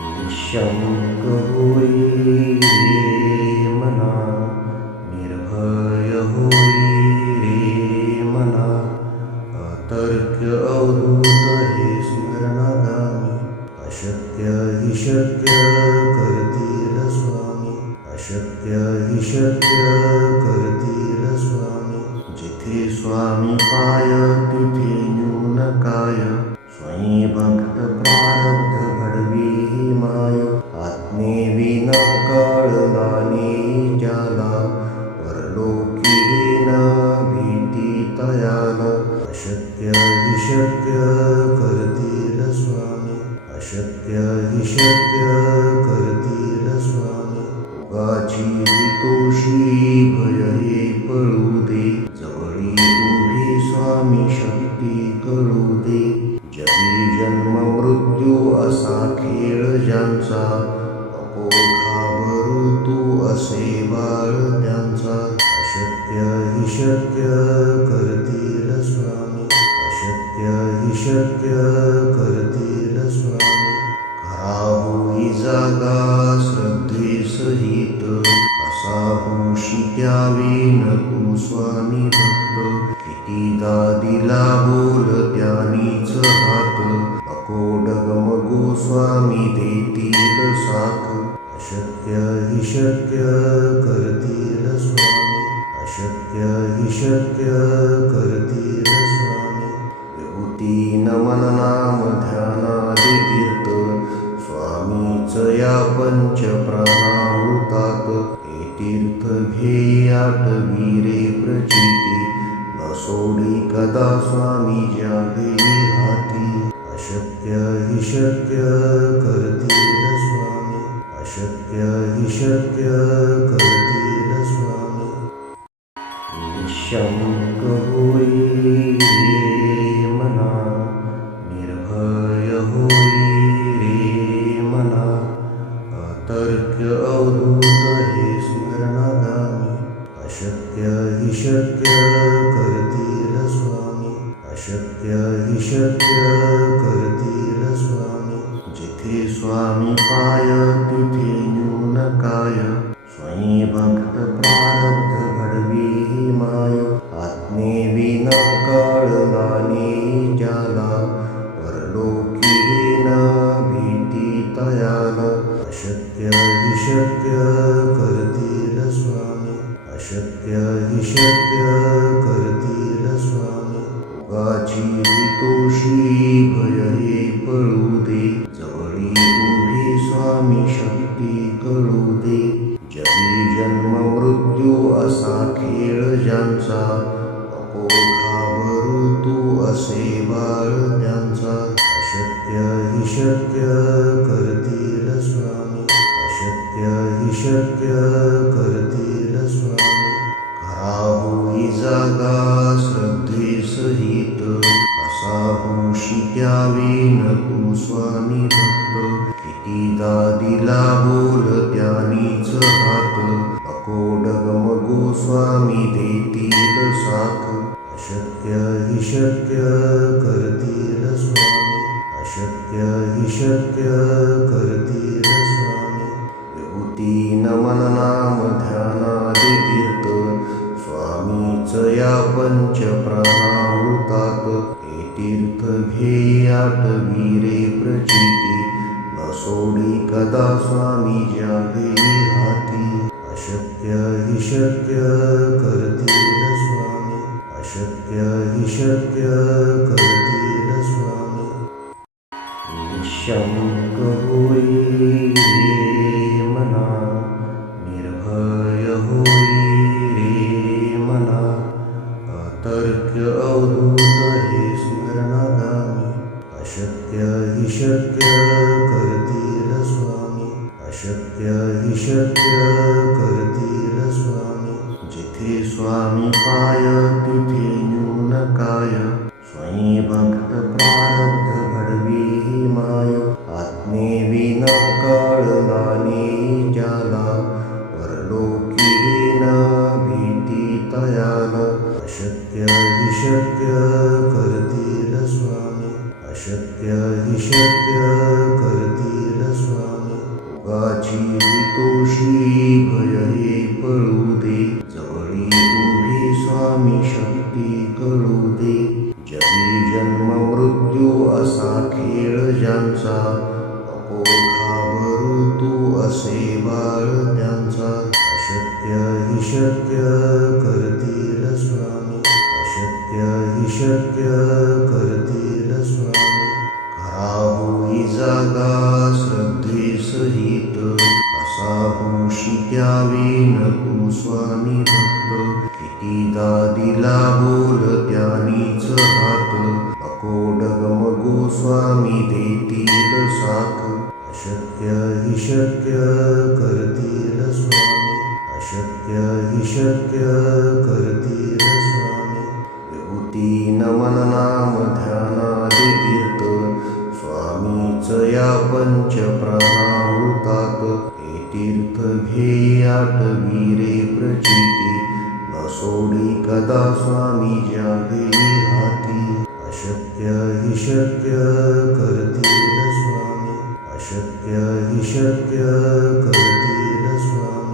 निःशंक होई रे मना, निर्भय होई रे मना, अतर्क्य अवधूत हे स्मरणागामी, अशक्य हि शक्य करतील स्वामी, अशक्य हि शक्य करतील स्वामी. जिथे स्वामी पाय तिथे न्यून काय, स्वयं भक्त प्रारब्ध घडवी ही माय. आत्मेविना कळला नाही ज्याला, परलोकी न भीती तयाला. अशक्य हि शक्य करतील स्वामी, अशक्य हि शक्य करतील स्वामी. उगाची तोषी भय हे पळू दे, जवळी उभी स्वामी शक्ती कळू दे. जगी जन्म मृत्यू असा खेळ ज्यांचा, नको घाबरू तू असे बाळ त्यांचा. अशक्य हि शक्य करतील स्वामी, अशक्य हि शक्य करतील स्वामी. खरा होई जागा श्रद्धे सहित, असा होशी द्यावी न तू स्वामी भक्त. कितीदा दिला बोल त्यानीच हात, नको डगमगू स्वामी देतील साथ. अशक्य हि शक्य करतील स्वामी, अशक्य हि शक्य करतील स्वामी. विभूती नमन नाम ध्यानादि तीर्थ, स्वामीच या पंच प्राणामृतात. हे तीर्थ घेई आठवी रे प्रचिती, न सोडी कदा स्वामी ज्या घेई हाती. अशक्य हि शक्य करतील स्वामी, अशक्य हि शक्य करतील स्वामी. निःशंक होई रे मना, निर्भय होई रे मना, अतर्क्य अवधूत हे स्मरणागामी. अशक्य हि शक्य करतील स्वामी, अशक्य हि शक्य करतील स्वामी. जिथे स्वामी पाय तिथे न्यून काय, स्वयं भक्त प्रारब्ध घडवी ही माय. आत्मेविना कळला नाही ज्याला, परलोकी न भीती तयाला. अशक्य हि शक्य करतील स्वामी, अशक्य हि शक्य करतील स्वामी. उगाची तोषी भय हे पळू दे, जवळी उभी स्वामी शक्ती कळू दे. जगी जन्म मृत्यू असा खेळ ज्यांचा, नको घाबरू तू असे बाळ त्यांचा. अशक्य हि शक्य करतील स्वामी, अशक्य हि शक्य करतील स्वामी. खरा होई जागा श्रद्धे सहित, असा होशी द्यावी न तू स्वामी भक्त. कितीदा दिला बोल त्यानीच हात, नको डगमगू स्वामी देतील साथ. अशक्य हि शक्य करतील स्वामी, अशक्य हि शक्य करतील स्वामी. विभूती नमन नाम ध्यानादि तीर्थ, स्वामीच या पंच प्राणामृतात. हे तीर्थ घेई आठवी रे प्रचिती, न सोडी कदा स्वामी ज्या घेई हाती. अशक्य हि शक्य करतील स्वामी, अशक्य हि शक्य करतील स्वामी. निःशंक होई रे मना, निर्भय होई रे मना, अतर्क्य अवधूत हे स्मरणागामी. अशक्य हि शक्य करतील स्वामी, अशक्य हि शक्य करतील स्वामी. जिथे स्वामी पाय तिथे न्यून काय, स्वयं भक्त प्रारब्ध घडवी ही माय. आत्मेविना कळला नाही ज्याला, परलोकी न भीती तयाला. अशक्य हि शक्य करतील स्वामी, अशक्य हि शक्य करतील स्वामी. असे बाळ त्यांचा अशक्य हि शक्य करतील स्वामी अशक्य हि शक्य करतील स्वामी खरा होई जागा श्रद्धे सहित कसा होशी द्यावे न तू स्वामी भक्त कितीदा दिला बोल त्यानीच हात नको डगमगो स्वामी देतील साथ अशक्य हि शक्य करतील स्वामी अशक्य हि शक्य करतील स्वामी विभूती नमन नाम ध्यानादि तीर्थ स्वामीच या पंच प्राणाहुतात हे तीर्थ घे आठवी रे प्रचिती न सोडी कदा स्वामी जागे हाती अशक्य हि शक्य करतील स्वामी अशक्य हि शक्य करतील स्वामी